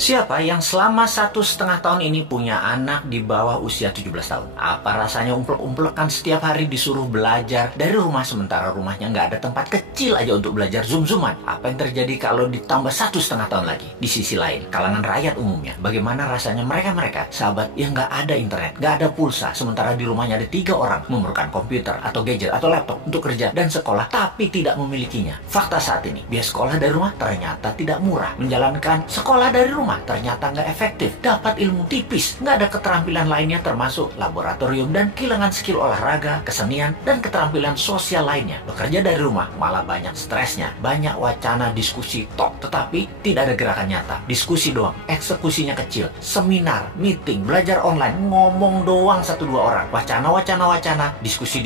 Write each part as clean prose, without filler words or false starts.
Siapa yang selama 1,5 tahun ini punya anak di bawah usia 17 tahun? Apa rasanya umplek-umplekan setiap hari disuruh belajar dari rumah sementara rumahnya nggak ada tempat kecil aja untuk belajar zoom-zooman? Apa yang terjadi kalau ditambah 1,5 tahun lagi? Di sisi lain, kalangan rakyat umumnya, bagaimana rasanya mereka sahabat yang nggak ada internet, nggak ada pulsa, sementara di rumahnya ada 3 orang memerlukan komputer atau gadget atau laptop untuk kerja dan sekolah, tapi tidak memilikinya. Fakta saat ini, biaya sekolah dari rumah ternyata tidak murah. Menjalankan sekolah dari rumah ternyata nggak efektif, dapat ilmu tipis, nggak ada keterampilan lainnya termasuk laboratorium dan kehilangan skill olahraga, kesenian, dan keterampilan sosial lainnya. Bekerja dari rumah malah banyak stresnya, banyak wacana diskusi talk, tetapi tidak ada gerakan nyata. Diskusi doang, eksekusinya kecil, seminar, meeting, belajar online, ngomong doang 1-2 orang, wacana, diskusi.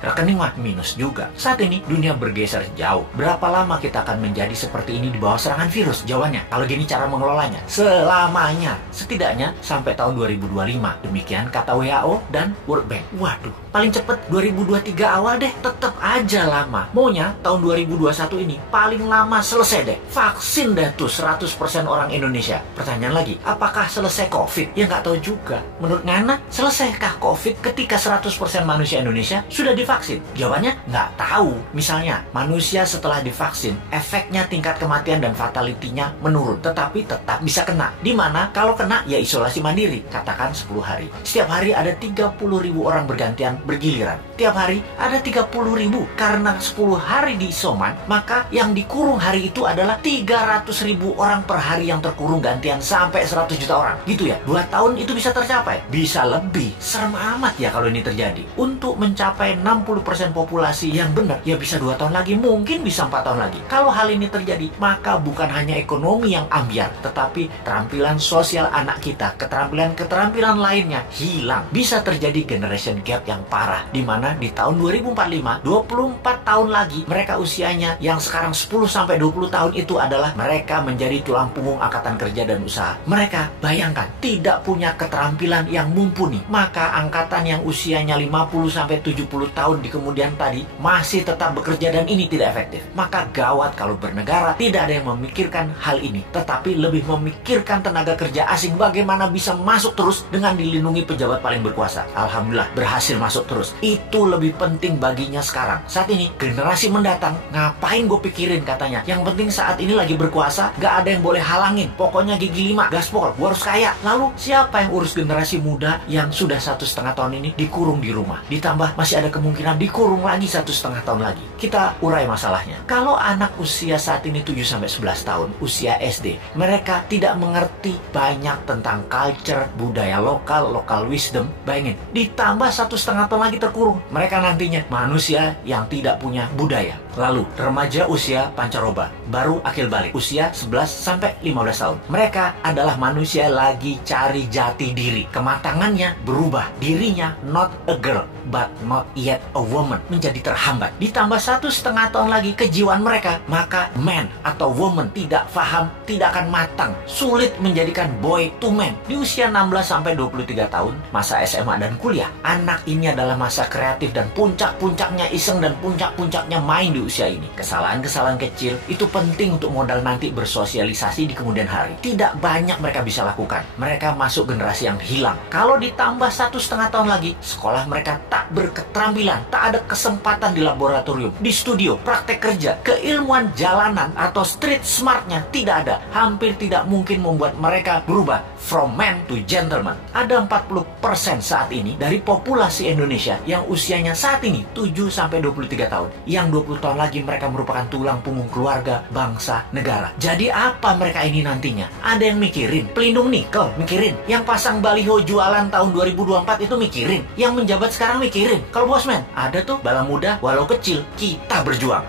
Rekening mah minus juga. Saat ini dunia bergeser jauh. Berapa lama kita akan menjadi seperti ini di bawah serangan virus? Jawabannya, kalau gini cara mengelolanya, selamanya, setidaknya sampai tahun 2025. Demikian kata WHO dan World Bank. Waduh, paling cepet 2023 awal deh. Tetap aja lama. Maunya tahun 2021 ini paling lama selesai deh. Vaksin deh tuh 100% orang Indonesia. Pertanyaan lagi, apakah selesai COVID? Ya nggak tahu juga. Menurut Ngana, selesaikah COVID ketika 100% manusia Indonesia sudah divaksin? Jawabannya nggak tahu. Misalnya, manusia setelah divaksin, efeknya tingkat kematian dan fatality-nya menurun. Tetapi tetap bisa kena. Dimana kalau kena ya isolasi mandiri, katakan 10 hari. Setiap hari ada 30.000 orang bergantian bergiliran. Tiap hari ada 30.000. Karena 10 hari di isoman, maka yang dikurung hari itu adalah 300.000 orang per hari yang terkurung gantian sampai 100 juta orang. Gitu ya, 2 tahun itu bisa tercapai. Bisa lebih. Serem amat ya kalau ini terjadi. Untuk mencapai 60% populasi yang benar, ya bisa 2 tahun lagi, mungkin bisa 4 tahun lagi. Kalau hal ini terjadi, maka bukan hanya ekonomi yang ambiar, tetapi keterampilan sosial anak kita, keterampilan lainnya hilang. Bisa terjadi generation gap yang parah, di mana di tahun 2045, 24 tahun lagi, mereka usianya yang sekarang 10-20 tahun itu adalah mereka menjadi tulang punggung angkatan kerja dan usaha. Mereka, bayangkan, tidak punya keterampilan yang mumpuni. Maka angkatan yang usianya 50-70 tahun di kemudian tadi masih tetap bekerja dan ini tidak efektif. Maka gawat kalau bernegara tidak ada yang memikirkan hal ini, tetapi lebih memikirkan tenaga kerja asing bagaimana bisa masuk terus dengan dilindungi pejabat paling berkuasa. Alhamdulillah berhasil masuk terus. Itu lebih penting baginya sekarang. Saat ini generasi mendatang, ngapain gue pikirin katanya. Yang penting saat ini lagi berkuasa, gak ada yang boleh halangin. Pokoknya gigi 5, gaspol, gue harus kaya. Lalu siapa yang urus generasi muda yang sudah 1,5 tahun ini dikurung di rumah? Ditambah masih ada kemungkinan dikurung lagi 1,5 tahun lagi. Kita urai masalahnya. Kalau anak usia saat ini 7-11 tahun, usia SD, mereka tidak mengerti banyak tentang culture, budaya lokal wisdom. Bayangin, ditambah 1,5 tahun lagi terkurung. Mereka nantinya manusia yang tidak punya budaya. Lalu, remaja usia pancaroba, baru akil balik, usia 11-15 tahun. Mereka adalah manusia lagi cari jati diri. Kematangannya berubah. Dirinya not a girl, but not yet a woman. Menjadi terhambat. Ditambah 1,5 tahun lagi kejiwaan mereka, maka man atau woman tidak paham, tidak akan matang. Sulit menjadikan boy to man. Di usia 16-23 tahun, masa SMA dan kuliah, anak ini adalah masa kreatif dan puncak-puncaknya iseng dan puncak-puncaknya main di usia ini. Kesalahan-kesalahan kecil itu penting untuk modal nanti bersosialisasi di kemudian hari. Tidak banyak mereka bisa lakukan. Mereka masuk generasi yang hilang. Kalau ditambah 1,5 tahun lagi, sekolah mereka tak berketerampilan, tak ada kesempatan di laboratorium, di studio, praktek kerja, keilmuan jalanan atau street smartnya tidak ada. Hampir tidak mungkin membuat mereka berubah from man to gentleman. Ada 40% saat ini dari populasi Indonesia yang usianya saat ini 7-23 tahun. Yang 20 tahun lagi mereka merupakan tulang punggung keluarga, bangsa, negara. Jadi apa mereka ini nantinya? Ada yang mikirin pelindung nikel, mikirin. Yang pasang baliho jualan tahun 2024 itu mikirin. Yang menjabat sekarang mikirin. Kalau bosman, ada tuh bala muda walau kecil, kita berjuang.